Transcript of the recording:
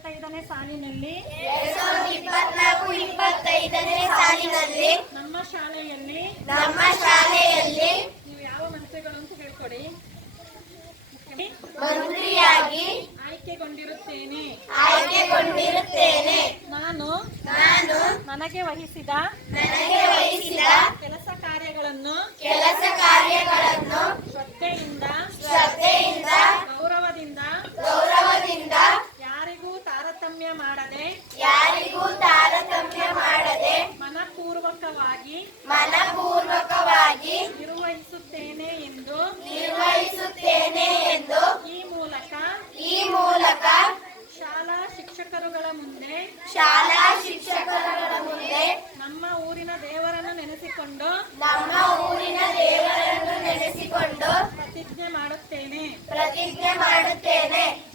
2024-25ನೇ ಸಾಲಿನಲ್ಲಿ ನಮ್ಮ ಶಾಲೆಯಲ್ಲಿ ನೀವು ಯಾವ ಮಂತ್ರಿಗಳು ಅಂತ ಹೇಳ್ಕೊಡಿ. ಮಂತ್ರಿಯಾಗಿ ಆಯ್ಕೆಗೊಂಡಿರುತ್ತೇನೆ. ನಾನು ನನಗೆ ವಹಿಸಿದ ಕೆಲಸ ಕಾರ್ಯಗಳನ್ನು ಶ್ರದ್ಧೆಯಿಂದ ಗೌರವದಿಂದ ಯಾರಿಗೂ ತಾರತಮ್ಯ ಮಾಡದೆ ಮನಪೂರ್ವಕವಾಗಿ ನಿರ್ವಹಿಸುತ್ತೇನೆ ಎಂದು ಈ ಮೂಲಕ ಶಾಲಾ ಶಿಕ್ಷಕರುಗಳ ಮುಂದೆ ನಮ್ಮ ಊರಿನ ದೇವರನ್ನು ನೆನೆಸಿಕೊಂಡು ಪ್ರತಿಜ್ಞೆ ಮಾಡುತ್ತೇನೆ.